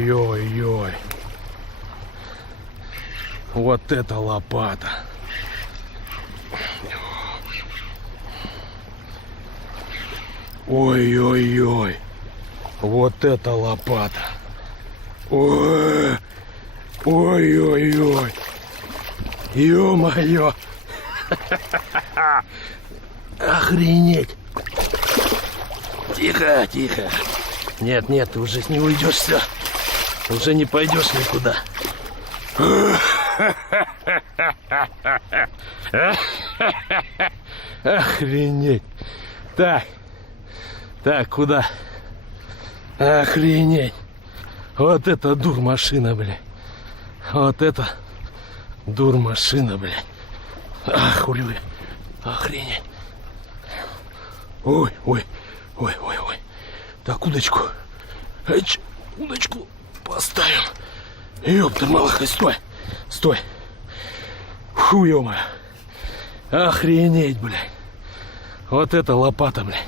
Ой-ой. Вот это лопата. Ой-ой-ой. Вот это лопата. Ой. Ой-ой-ой. Ё-моё. Охренеть. Тихо, тихо. Нет, нет, ты уже не уйдешь, все. Уже не пойдешь никуда. Охренеть. Так, куда? Охренеть. Вот это дур машина, блядь. Вот это дур машина, блядь. Охуй. Охренеть. Ой. Так, удочку. Удочку поставим. Ёпта, малахай, стой. Фу, ё-моё. Охренеть, блядь. Вот это лопата, блядь.